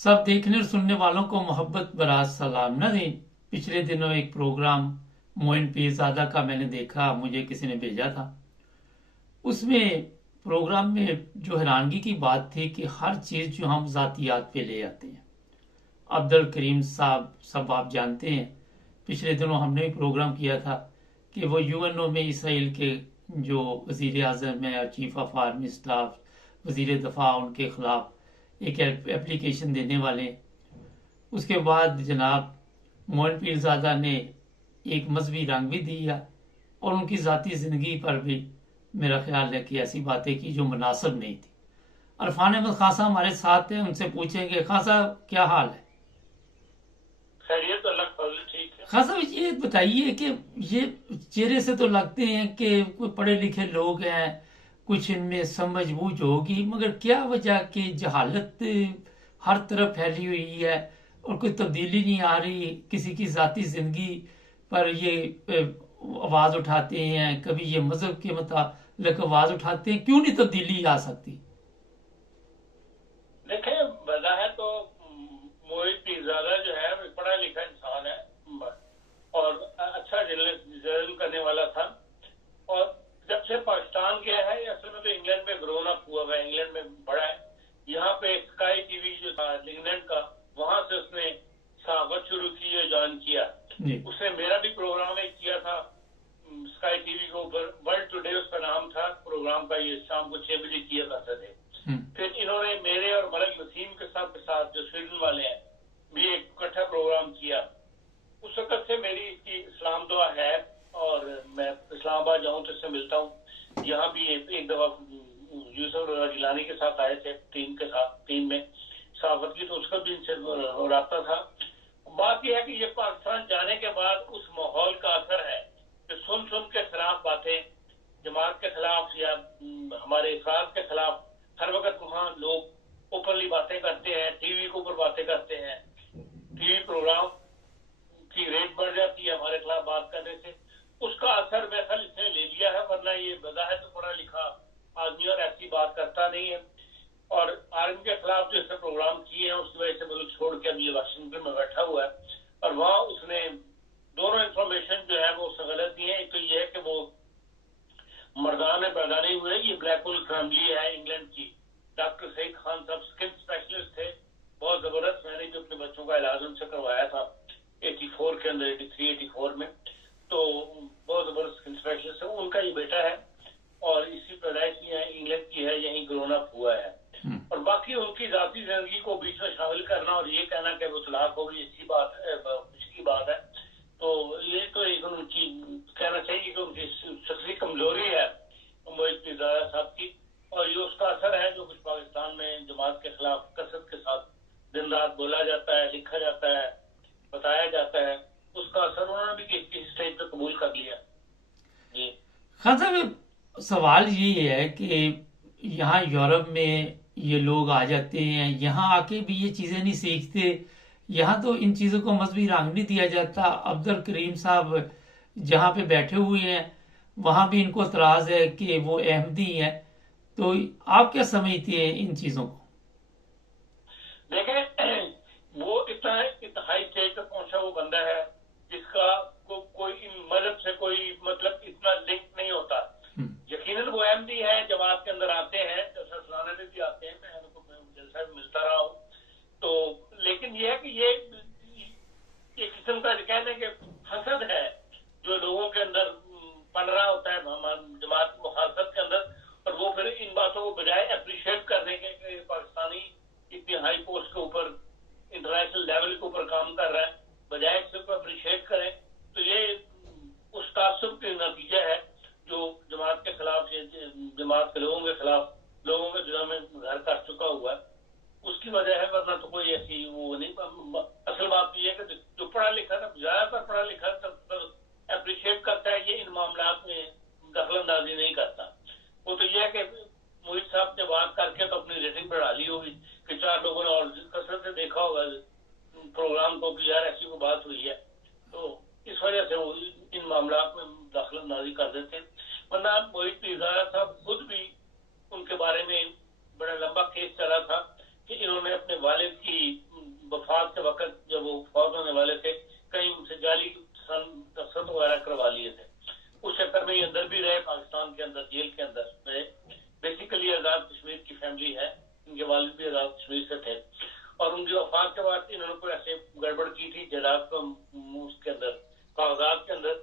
सब देखने और सुनने वालों को मोहब्बत भरा सलाम। नाज़रीन, पिछले दिनों एक प्रोग्राम मोइन पीरजादा का मैंने देखा, मुझे किसी ने भेजा था। उसमें प्रोग्राम में जो हैरानगी की बात थी कि हर चीज़ जो हम ज़ातियात पे ले आते हैं। अब्दुल करीम साहब सब आप जानते हैं, पिछले दिनों हमने भी प्रोग्राम किया था कि वो यूएनओ में इसराइल के जो वजीर आज़म है और चीफ ऑफ आर्मी स्टाफ, वजीर दफा, उनके खिलाफ एक एप्लीकेशन देने वाले हैं। उसके बाद जनाब मोहन पीरजादा ने एक मजहबी रंग भी दिया और उनकी ज़ाती ज़िंदगी पर भी मेरा ख्याल है कि ऐसी बातें की जो मुनासिब नहीं थी। अरफान अहमद खान साहब हमारे साथ हैं, उनसे पूछेंगे। खान साहब, क्या हाल है? खैरियत, अल्लाह का फजल, ठीक है। खान साहब, ये बताइए कि ये चेहरे से तो लगते हैं कि कोई पढ़े लिखे लोग हैं, कुछ इनमें समझ बूझ होगी, मगर क्या वजह कि जहालत हर तरफ फैली हुई है और कोई तब्दीली नहीं आ रही? किसी की ज़ाती ज़िंदगी पर ये आवाज़ उठाते हैं, कभी ये मज़हब के मतलब आवाज़ उठाते हैं, क्यों नहीं तब्दीली आ सकती? देखें, वजह है तो मोहित पीरजादा जो है वो पढ़ा लिखा इंसान है और अच्छा जर्नलिज्म करने वाला था। और जब से पाकिस्तान गया है, असल में तो इंग्लैंड में ग्रोन अप हुआ है, इंग्लैंड में बड़ा है। यहाँ पे स्काई टीवी जो था इंग्लैंड का, वहां से उसने सहाफत शुरू की और ज्वाइन किया। जी। उसने मेरा भी प्रोग्राम एक किया था स्काई टीवी के ऊपर, वर्ल्ड टुडे उसका नाम था प्रोग्राम का। ये शाम को 6 बजे किया करते थे। फिर इन्होंने मेरे और मलक वसीम के साथ जो स्वीडन वाले हैं भी एक इकट्ठा प्रोग्राम किया। उस वक्त से मेरी इसकी इस्लाम दुआ है और मैं इस्लामाबाद जाऊं तो इससे मिलता हूँ। यहाँ भी एक दफा यूसुफ जिलानी के साथ आए थे, टीम में सहाफत की, तो उसका भी इनसे रब्ता था। बात यह है कि ये पाकिस्तान जाने के बाद उस माहौल का असर है कि सुन के खिलाफ बातें, जमात के खिलाफ या हमारे अफराद के खिलाफ हर वक्त वहाँ लोग ओपनली बातें करते हैं, टीवी के ऊपर बातें करते हैं, टीवी प्रोग्राम की रेट बढ़ जाती है हमारे खिलाफ बात करने से। उसका असर मेरे ख्याल इसने ले लिया है, वरना ये वजह है तो पढ़ा लिखा आदमी और ऐसी बात करता नहीं है। और आर्मी के खिलाफ जो इसने प्रोग्राम किए हैं उसकी वजह से मुल्क छोड़ के अभी वाशिंगटन में बैठा हुआ है। और वहाँ उसने दोनों इंफॉर्मेशन जो है वो उसने गलत दी है। एक तो ये है कि वो मर्दान में पैदा नहीं हुए, ये ब्लैकपुल फैमिली है इंग्लैंड की। डॉक्टर सईद खान साहब स्किन स्पेशलिस्ट थे, बहुत जबरदस्त। मैंने भी अपने बच्चों का इलाज उनसे करवाया था 84 के अंदर, 83-84 में। तो बहुत जबरदस्त स्किन स्पेशलिस्ट है। उनका ये बेटा है और इसी पैदाइश इंग्लैंड की है, यहीं ग्रोन अप हुआ है। और बाकी उनकी जाती जिंदगी को बीच में शामिल करना और ये कहना कि वो तलाक हो गई, अच्छी बात है, खुशी की बात है। तो ये तो एक उनकी कहना चाहिए कि उनकी शख्सी कमजोरी है मोहित पीरजादा साहब की। और ये उसका असर है जो कुछ पाकिस्तान में जमात के खिलाफ कसरत के साथ दिन रात बोला जाता है, लिखा जाता है, बताया जाता है। उसका असर उन्होंने भी किसी स्टेज पे कबूल कर लिया जी। खान साहब, सवाल ये है कि यहाँ यूरोप में ये लोग आ जाते हैं, यहाँ आके भी ये चीज़ें नहीं सीखते। यहाँ तो इन चीज़ों को मजहबी रंग नहीं दिया जाता। अब्दुल करीम साहब जहाँ पे बैठे हुए हैं वहाँ भी इनको एतराज़ है कि वो अहमदी हैं। तो आप क्या समझती हैं इन चीज़ों को? देखें, वो इतना हाई स्टेज तक पहुंचा वो बंदा है जिसका कोई मजहब से कोई मतलब इतना लिंक नहीं होता। यकीनन वो अहमदी है, जमात के अंदर आते हैं, जैसा सुनाने में भी आते हैं, मैं उनको जलसा में मिलता रहा हूँ। तो लेकिन ये है कि ये एक किस्म का कहने के हसद है जो लोगों के अंदर पन रहा होता है जमात की मुखालफत के अंदर। और वो फिर इन बातों को बजाय अप्रिशिएट करने के पाकिस्तानी इतनी हाई पोस्ट के ऊपर, इंटरनेशनल लेवल के ऊपर काम कर रहा है, बजाय इसको अप्रिशिएट करें। तो ये उस तासुब का नतीजा है जो जमात के खिलाफ, जमात के लोगों के खिलाफ, लोगों के दिलों में घर कर चुका हुआ है, उसकी वजह है। वरना तो कोई ऐसी वो नहीं। असल बात ये है कि जो पढ़ा लिखा था, ज्यादातर पढ़ा लिखा अप्रिशिएट करता है, ये इन मामला में दखल अंदाजी नहीं करता। वो तो ये है कि मोहित साहब ने बात करके तो अपनी रेटिंग बढ़ा ली होगी कि 4 लोगों ने और कसरत से देखा होगा प्रोग्राम को कि यार ऐसी कोई बात हुई है, तो इस वजह से वो इन मामला में दखल अंदाजी कर देते हैं। वरना मोहित पीरजादा साहब खुद भी, उनके बारे में बड़ा लंबा केस चला था कि इन्होंने अपने वालिद की वफात के वक्त जब वो फौत होने वाले थे, कहीं उनसे जाली दस्तखत वगैरह करवा लिए थे। उस चक्कर में ये अंदर भी रहे, पाकिस्तान के अंदर जेल के अंदर रहे। बेसिकली आज़ाद कश्मीर की फैमिली है, इनके वालिद भी आज़ाद कश्मीर से थे, और उनकी वफात के बाद इन्होंने कोई ऐसे गड़बड़ की थी जायदाद के अंदर, कागजात के अंदर,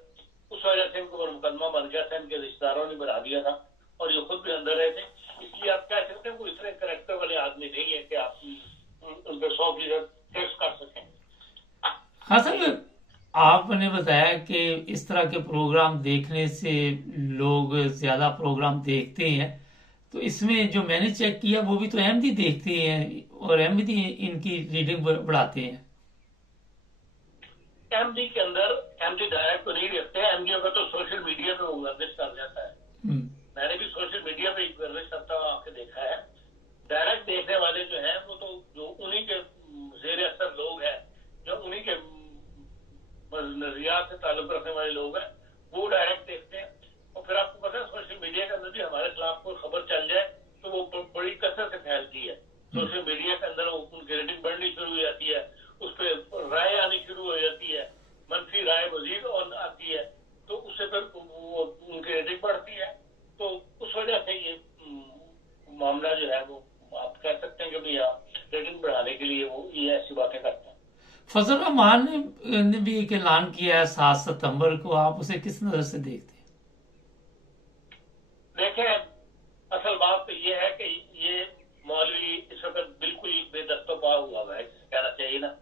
उस वजह से इनके ऊपर मुकदमा बन गया था, इनके रिश्तेदारों ने बना दिया था, और ये खुद भी अंदर रहे थे। इसलिए आप कह सकते हैं वो इतने करेक्टर वाले आदमी नहीं है कि आप उन पर 100% टेस्ट कर सकें। हाँ सर, आपने बताया कि इस तरह के प्रोग्राम देखने से लोग ज्यादा प्रोग्राम देखते हैं, तो इसमें जो मैंने चेक किया वो भी तो अहमदी देखते हैं और अहमदी इनकी रीडिंग बढ़ाते हैं। अहमदी के अंदर अहमदी डायरेक्ट तो नहीं देखते हैं, अहमदियों का तो सोशल मीडिया पे वो गर्दिश कर जाता है। मैंने भी सोशल मीडिया पे गर्दिश करता हुआ आपके देखा है। डायरेक्ट देखने वाले जो हैं वो तो जो उन्हीं के जेर असर लोग हैं, जो उन्हीं के नजरियात से ताल्लुक रखने वाले लोग हैं, वो डायरेक्ट देखते हैं। और फिर आपको पता है सोशल मीडिया के अंदर भी हमारे खिलाफ कोई खबर चल जाए तो वो बड़ी कसरत से फैलती है। सोशल मीडिया के अंदर उनकी रेटिंग बढ़नी शुरू हो जाती है, उस पर राय आनी शुरू हो जाती है, मनफी राय मजीद और आती है, तो उससे फिर वो उनकी रेटिंग बढ़ती है। तो उस वजह से ये मामला जो है वो आप कह सकते हैं कि भैया रेटिंग बढ़ाने के लिए वो ये ऐसी बातें करते हैं। फजल रहमान ने भी एक ऐलान किया है 7 सितंबर को, आप उसे किस नजर से देखते हैं? देखें, असल बात तो ये है कि ये मौलवी इस वक्त बिल्कुल बेदस्तोपा हुआ है, कहना चाहिए ना।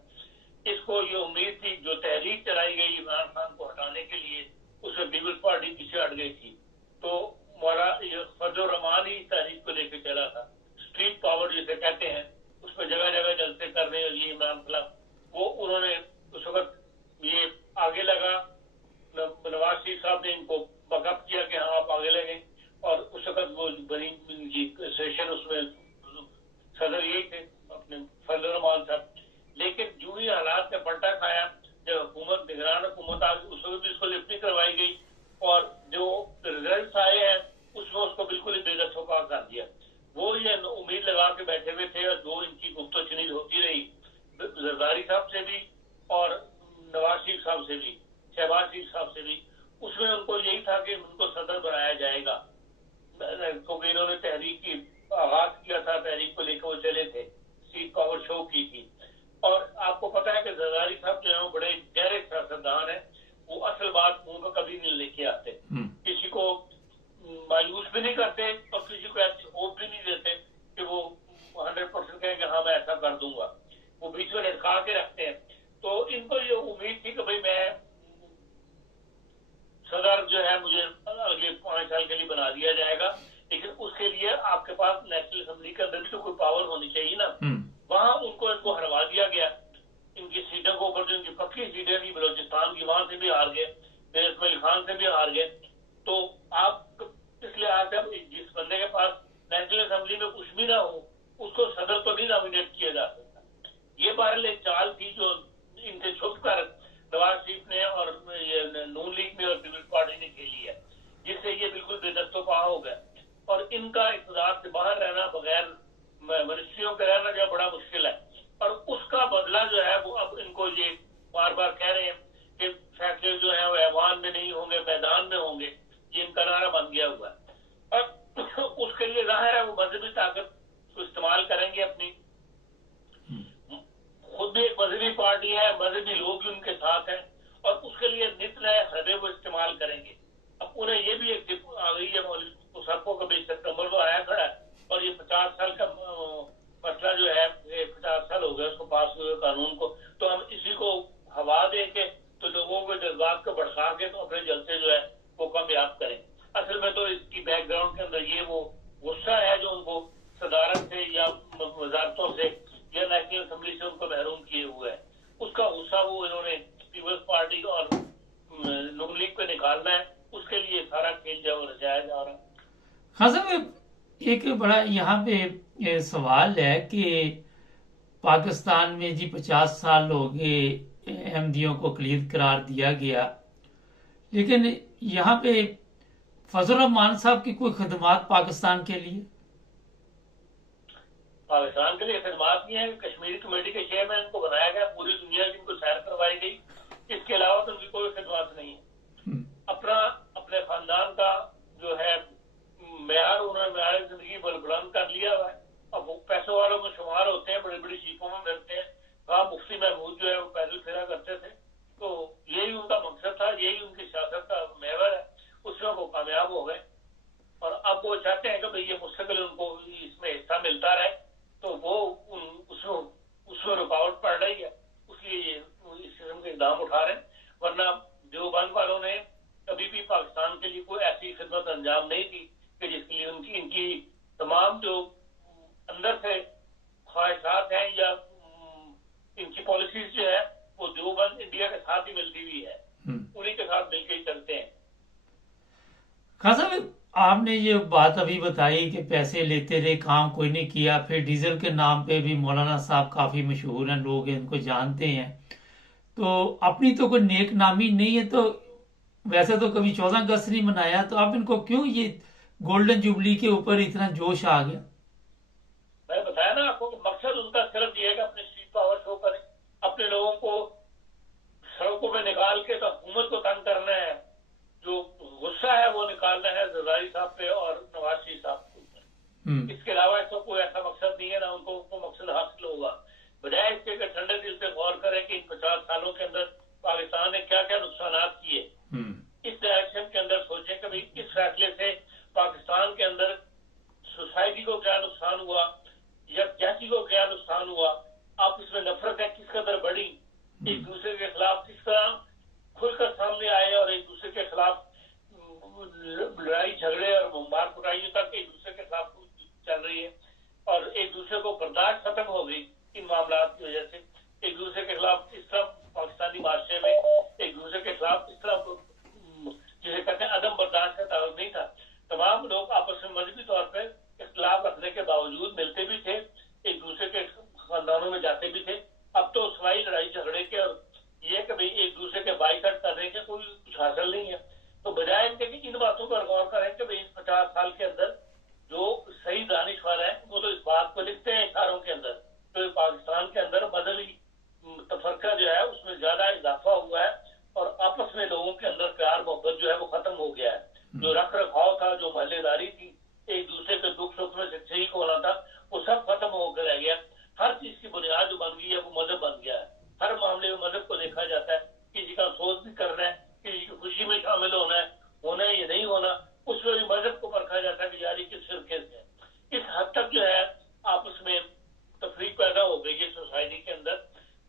इसको ये उम्मीद थी, जो तहरीक चलाई गई इमरान खान को हटाने के लिए, उसमें पीपल्स पार्टी पीछे हट गई थी, तो मौला फजल रहमान ही तहरीक को लेकर चला था। स्ट्रीट पावर जिसे कहते हैं, उसमें जगह जगह जलसे कर रहे हैं ये इमरान खिलाफ, वो उन्होंने उस वक्त ये आगे लगा, नवाज शरीफ साहब ने इनको बकअप किया कि हाँ आप आगे लगे, और उस वक्त वो बनी सेशन, उसमें सदर यही थे अपने फजल रहमान साहब। लेकिन जो ही हालात ने पलटा खाया, जब हुकूमत निगरान हुकूमत आ गई, उस वक्त भी उसको लिफ्ट नहीं करवाई गई, और जो रिजल्ट आए हैं उसमें उसको बिल्कुल ही बेदस्तोपा कर दिया। वो ये उम्मीद लगा के बैठे हुए थे, और जो इनकी गुफ्तगू होती रही जरदारी साहब से भी और नवाज शरीफ साहब से भी, शहबाज शरीफ साहब से भी, उसमें उनको यही था कि उनको सदर बनाया जाएगा, क्योंकि इन्होंने तहरीक की आगाज किया था, तहरीक को लेकर वो चले थे, सीट पावर शो की थी। और आपको पता है कि जरदारी साहब जो है वो बड़े गहरे सियासतदान है, वो असल बात मुंह पर कभी नहीं लेके आते, किसी को मायूस भी नहीं करते और किसी को ऐसी होप भी नहीं देते कि वो 100% कहें कि हाँ मैं ऐसा कर दूंगा, वो बीच में लटका के रखते हैं। तो इनको ये उम्मीद थी कि भाई मैं सदर जो है मुझे अगले 5 साल के लिए बना दिया जाएगा, लेकिन उसके लिए आपके पास नेशनल असेंबली के अंदर भी तो कोई पावर होनी चाहिए ना। वहां इनको हरवा दिया गया, इनकी सीटों को ऊपर, जो इनकी पक्की सीटें थी बलोचिस्तान की, वहां से भी हार गए, इस्माइल खान से भी हार गए। तो आप इसलिए आज जिस बंदे के पास नेशनल असेंबली में कुछ भी ना हो, उसको सदर तो नहीं नॉमिनेट किया जा सकता। ये बहरहाल एक चाल थी जो इनसे छुप कर नवाज शरीफ ने और नून लीग ने और पीपल्स पार्टी ने खेली है, जिससे ये बिल्कुल बेदस्तोपा हो गए, और इनका इक़्तिदार से बाहर रहना, बगैर मिनिस्ट्रियों के रहना जो बड़ा मुश्किल है। और उसका बदला जो है वो अब इनको ये बार बार कह रहे हैं कि फैसले जो है वो ऐवान में नहीं होंगे, मैदान में होंगे, ये इनका नारा बन गया हुआ है। और उसके लिए जाहिर है वो मजहबी ताकत को इस्तेमाल करेंगे अपनी, खुद भी एक मजहबी पार्टी है, मजहबी लोग भी उनके साथ हैं, और उसके लिए नित नए हरबे वो इस्तेमाल करेंगे। अब उन्हें ये भी एक आ गई है सबको, कभी सितंबर को आया खड़ा है, और ये 50 साल का मसला जो है, 50 साल हो गए उसको पास हुए कानून को, तो हम इसी को हवा दे के तो लोगों के जज्बात को भड़का के तो अपने जलसे जो है वो कामयाब करें। असल में तो इसकी बैकग्राउंड के अंदर ये वो गुस्सा है जो उनको सदारत से या वजारतों से या नेशनल असेंबली से उनको महरूम किए हुए है, उसका गुस्सा वो इन्होंने पीपल्स पार्टी और नून लीग पे निकालना है, उसके लिए सारा खेल जो रचाया जा रहा है। हाँ सर, एक बड़ा यहाँ पे सवाल है कि पाकिस्तान में जी 50 साल हो गए अहमदियों को अक़लियत करार दिया गया, लेकिन यहाँ पे फजल रहमान साहब की कोई खदमात पाकिस्तान के लिए? پاکستان کے لیے خدمات یہ ہیں کہ کشمیری کمیٹی کے چیئرمین کو بنایا گیا، پوری دنیا کی ان کو سیر کروائی گئی، اس کے علاوہ تو ان کی کوئی خدمات نہیں ہے. اپنے خاندان کا جو ہے معیار، انہوں نے معیار زندگی بلند کر لیا ہوا ہے. اب وہ پیسوں والوں میں شمار ہوتے ہیں، بڑی بڑی جیپوں میں ملتے ہیں. وہاں مفتی محمود جو ہے وہ پیدل پھیرا کرتے تھے. تو یہی ان کا مقصد تھا، یہی ان کی سیاست کا محور ہے. اس میں وہ کامیاب ہو گئے اور اب وہ چاہتے ہیں کہ بھئی یہ مستقل ان کو اس میں حصہ ملتا رہے. تو وہ اس میں رکاوٹ پڑ رہی ہے، اس لیے یہ اس قسم کے اقدام اٹھا رہے ہیں. ورنہ دیوبند والوں نے کبھی بھی پاکستان کے لیے کوئی ایسی خدمت انجام نہیں دی کہ جس کے لیے ان کی تمام جو اندر سے خواہشات ہیں یا ان کی پالیسیز جو ہے وہ دیوبند انڈیا کے ساتھ ہی ملتی ہوئی ہے، انہی کے ساتھ مل کے ہی چلتے ہیں. خان صاحب، آپ نے یہ بات ابھی بتائی کہ پیسے لیتے رہے، کام کوئی نہیں کیا. پھر ڈیزل کے نام پہ بھی مولانا صاحب کافی مشہور ہیں، لوگ ان کو جانتے ہیں. تو اپنی تو کوئی نیک نامی نہیں ہے، تو ویسے تو کبھی 14 اگست نہیں منایا، تو اب ان کو کیوں یہ گولڈن جوبلی کے اوپر اتنا جوش آ گیا؟ میں بتایا نا آپ کو کہ مقصد ان کا صرف یہ ہے کہ اپنے اسٹریٹ پاور شو کریں، اپنے لوگوں کو سڑکوں پہ نکال کے تو حکومت کو تنگ کرنا ہے. جو غصہ ہے وہ نکالنا ہے زرداری صاحب پہ اور نواز شریف صاحب کے اوپر. اس کے علاوہ اس کا کوئی ایسا مقصد نہیں ہے، نہ ان کو مقصد حاصل ہوگا. بجائے اس کے کہ ٹھنڈے دل سے غور کریں کہ ان 50 سالوں کے اندر پاکستان نے کیا کیا نقصانات کیے، اس ڈائریکشن کے اندر سوچیں کہ بھئی اس فیصلے سے پاکستان کے اندر سوسائٹی کو کیا نقصان ہوا یا جیسی کو کیا نقصان ہوا، آپس میں نفرت ہے کس قدر بڑی، ایک دوسرے کے خلاف کس طرح کھل کر سامنے آئے اور ایک دوسرے کے خلاف لڑائی جھگڑے اور مار پٹائیوں تک ایک دوسرے کے خلاف چل رہی ہے. اور ایک دوسرے کو برداشت ختم ہو گئی ان معاملات کی وجہ سے. ایک دوسرے کے خلاف اس طرح پاکستانی معاشرے میں ایک دوسرے کے خلاف اس طرح جسے کہتے ہیں عدم برداشت کا تعلق نہیں تھا. تمام لوگ آپس میں مذہبی طور پہ اختلاف رکھنے کے باوجود ملتے بھی تھے، ایک دوسرے کے خاندانوں میں جاتے بھی تھے. اب تو سوائی لڑائی جھگڑے کے اور یہ کہ بھئی ایک دوسرے کے بائیکاٹ کرنے کے کوئی کچھ حاصل نہیں ہے. تو بجائے ان کے کہ ان باتوں پر غور کریں کہ بھئی 50 سال کے اندر جو صحیح دانشور ہیں وہ تو اس بات کو لکھتے ہیں اشاروں کے اندر، تو پاکستان کے اندر مذہبی تفرقہ جو ہے اس میں زیادہ اضافہ ہوا ہے اور آپس میں لوگوں کے اندر پیار محبت جو ہے وہ ختم ہو گیا ہے. جو رکھ رکھاؤ تھا، جو محلے داری تھی، ایک دوسرے کے دکھ سکھ میں شریک ہونا تھا، وہ سب ختم ہو کر رہ گیا. ہر چیز کی بنیاد جو بن گئی ہے وہ مذہب بن گیا ہے. ہر معاملے میں مذہب کو دیکھا جاتا ہے. کسی کا افسوس بھی کرنا ہے، کسی کی خوشی میں شامل ہونا ہے یا نہیں ہونا، اس میں بھی مذہب کو پرکھا جاتا ہے کہ یاری کس فرقے سے ہے. اس حد تک جو ہے آپس میں تفریق پیدا ہو گئی ہے سوسائٹی کے اندر.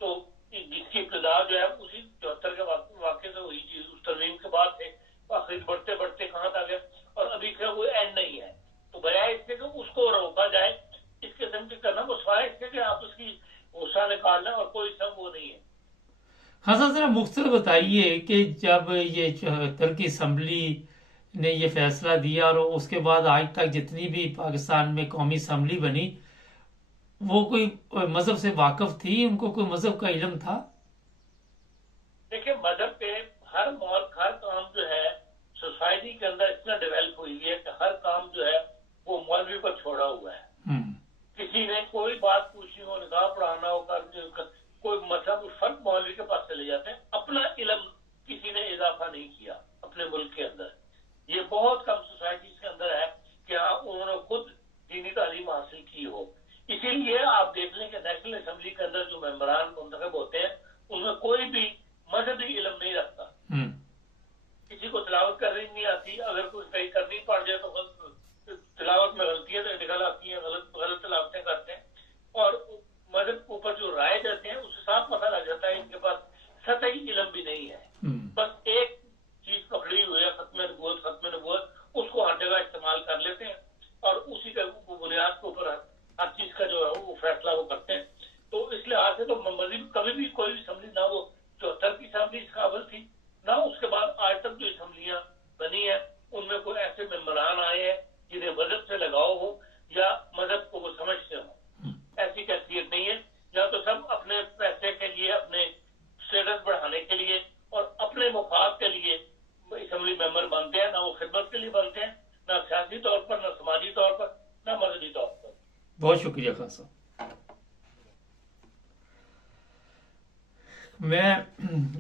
تو جس کی ابتدا جو ہے اسی 74 کے واقعے سے ہوئی تھی، اس ترمیم کے بعد سے آخر بڑھتے بڑھتے کہاں تک ہے اور ابھی کا کوئی اینڈ نہیں ہے. تو بجائے اس کے کہ اس کو روکا جائے، اس قسم کی کرنا وہ سوائے اس کے کہ آپ اس کی غصہ نکالنا اور کوئی سب وہ نہیں ہے. ہاں سر، ذرا مختصر بتائیے کہ جب یہ 74 کی اسمبلی نے یہ فیصلہ دیا اور اس کے بعد آج تک جتنی بھی پاکستان میں قومی اسمبلی بنی، وہ کوئی مذہب سے واقف تھی؟ ان کو کوئی مذہب کا علم تھا؟ دیکھیں مذہب پہ ہر کام جو ہے سوسائٹی کے اندر اتنا ڈیولپ ہوئی ہے کہ ہر کام جو ہے وہ مولوی پر چھوڑا ہوا ہے. کسی نے کوئی بات پوچھی ہو، نکاح پڑھانا ہو، کوئی مطلب فرق مولوی کے پاس چلے جاتے ہیں. اپنا علم کسی نے اضافہ نہیں کیا اپنے ملک کے اندر. یہ بہت کم سوسائٹیز کے اندر ہے کہ انہوں نے خود دینی تعلیم حاصل کی ہو. اسی لیے آپ دیکھ لیں کہ نیشنل اسمبلی کے اندر جو ممبران منتخب ہوتے ہیں ان میں کوئی بھی مذہبی علم نہیں رکھتا. کسی کو تلاوت کرنی نہیں آتی، اگر کوئی کہیں کرنی پڑ جائے تو تلاوت میں غلطیاں نکل آتی ہیں، غلط تلاوتیں کرتے ہیں. اور مذہب کے اوپر جو رائے دیتے ہیں اس سے صاف پتہ لگ جاتا ہے ان کے پاس سطحی علم بھی نہیں ہے. بس ایک چیز پکڑی ہوئی ہے ختم نبوت، اس کو ہر جگہ استعمال کر لیتے ہیں اور اسی کے بنیاد کے اوپر ہر چیز کا جو ہے وہ فیصلہ وہ کرتے ہیں. تو اس لحاظ سے تو مذہب کبھی بھی کوئی اسمبلی نہ وہ 74 کی اسمبلی اس قابل تھی، نہ اس کے بعد آج تک جو اسمبلیاں بنی ہیں ان میں کوئی ایسے ممبران آئے ہیں جنہیں مذہب سے لگاؤ ہو یا مذہب کو وہ سمجھتے ہوں. ایسی کیفیت बहुत शुक्रिया खान साहब। मैं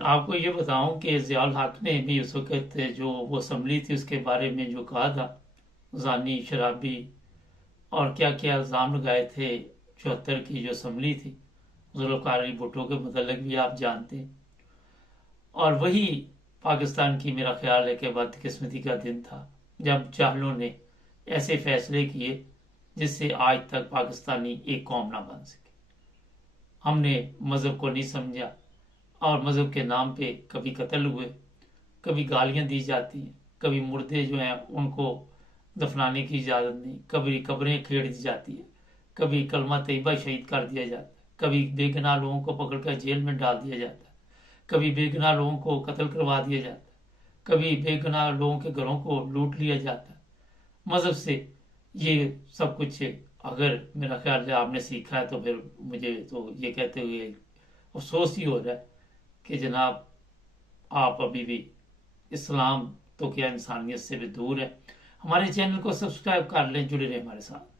आपको ये बताऊं कि ज़ियाउल हक ने भी उस वक्त जो वो असम्बली थी उसके बारे में जो कहा था, जानी शराबी और क्या क्या इल्ज़ाम लगाए थे, 74 की जो असम्बली थी, जुल्फ़िकार अली भुट्टो के मतलब भी आप जानते हैं। और वही पाकिस्तान की मेरा ख्याल है कि बदकिस्मती का दिन था जब जाहलों ने ऐसे फैसले किए जिससे आज तक पाकिस्तानी एक कौम ना बन सके। हमने मज़हब को नहीं समझा और मज़हब के नाम पे कभी कत्ल हुए, कभी गालियां दी जाती हैं, कभी मुर्दे जो हैं उनको दफनाने की इजाज़त नहीं, कभी कब्रें खेड़ दी जाती है, कभी कलमा तैयबा शहीद कर दिया जाता है, कभी बेगुनाह लोगों को पकड़कर जेल में डाल दिया जाता है, कभी बेगुनाह लोगों को कत्ल करवा दिया जाता है, कभी बेगुनाह लोगों के घरों को लूट लिया जाता है। मज़हब से ये सब कुछ अगर मेरा ख्याल है आपने सीखा है तो फिर मुझे तो ये कहते हुए अफसोस ही हो रहा है कि जनाब आप अभी भी इस्लाम तो क्या इंसानियत से भी दूर है। हमारे चैनल को सब्सक्राइब कर लें, जुड़े रहें हमारे साथ।